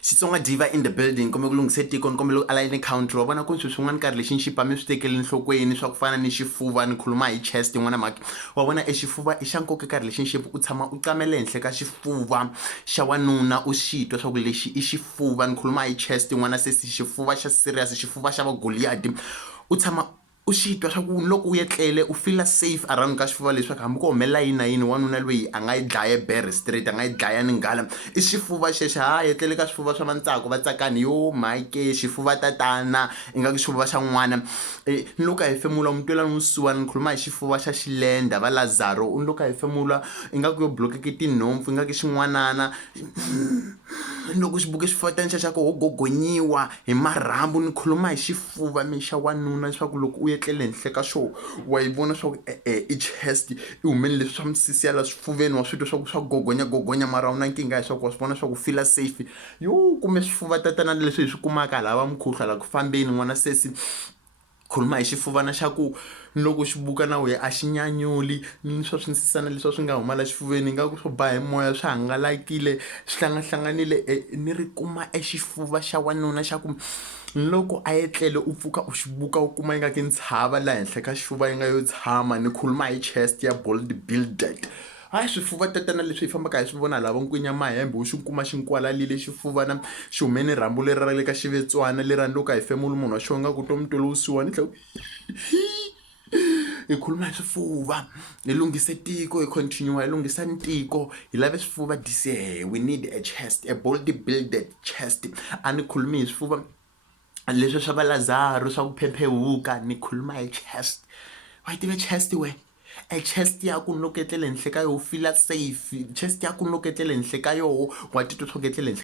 Xitsonga diva in the building kumbe ku lunghise tiko ni kumbe loko alayini country wa vona ku swilo swin'wana karhi lexi ni xi pame swi tekele nhlokweni swa ku fana ni xifuva ni khuluma hi chest n'wana mhaka wa vona xifuva i xa nkoka karhi lexi ni xi u tshama u camele henhla ka xifuva xa wanuna u xi twa swa ku lexi i xifuva ni khuluma hi chest n'wana se xifuva xa serious xifuva xa va Goliath u tshama u xitwa swa ku loko u yetlele u feel safe around ka xifuva leswaku hambi ko humelela yini na yini wanuna loyi a nga yi dlaya Bear Street a nga yi dlaya ni nghala i xifuva xexi yetlele ka swifuva swa vantsako va tsakani yo mhake xifuva tatana ingaku xifuva xa n'wana ni loko a hefemula umntwelani wusiwana ni khuluma hi xifuva xa xilenda va Lazaro u loko a hefemula ingaku yo blokeke tinhompfu ingaku xin'wanana loko xi buke xifuvatani xa ku ho gogonyiwa hi marhambu ni khuluma hi xifuva xa wanuna leswaku loko u yetlele henhla ka xo wa yi vona swa ku i chest i humelele leswi swa misisi ya la swifuveni wa swi twa swa ku swa gogonya mara u na nkingha hi swa ku wa swi vona swa ku feel safe yo kumbe swifuva tatana leswi hi swi kumaka lava mukhuhla la ku fambeni n'wana sesi khuluma hi xifuvana xa ku loko xi buka na wehe a xi nyanyuli ni swa swinsisana leswi swi nga huma la xifuveni ingaku swo ba hi moya swi hangalakile swi hlangahlanganile ni ri kuma xifuva xa wanuna xa ku loko a yetlele u pfuka u xi buka u kuma ingaki ntshava la henhla ka xifuva yi nga yo tshama ni khuluma hi chest ya bold builded swifuva tatana leswi hi fambaka hi swi vona lava nkwinya mahembe u xi kuma xi nkwalalile xifuvana xi humeni rhambu leri ra le ka xivetswana leri loko a hefemula munhu wa xonga ku twa mutwelo wusiwana hi khuluma hi swifuva hi lunghise tiko hi continue hi lunghisa tiko hi lave swifuva dise we need a chest a bold builded chest a ni khulumi hi swifuva leswi swa va Lazaro swa ku phephehuka ni khuluma hi chest wa yi tiva chest we a chest ya ku loketele henhla ka yo feel safe chest ya ku loketele henhla ka yo wa titwa swo ketlele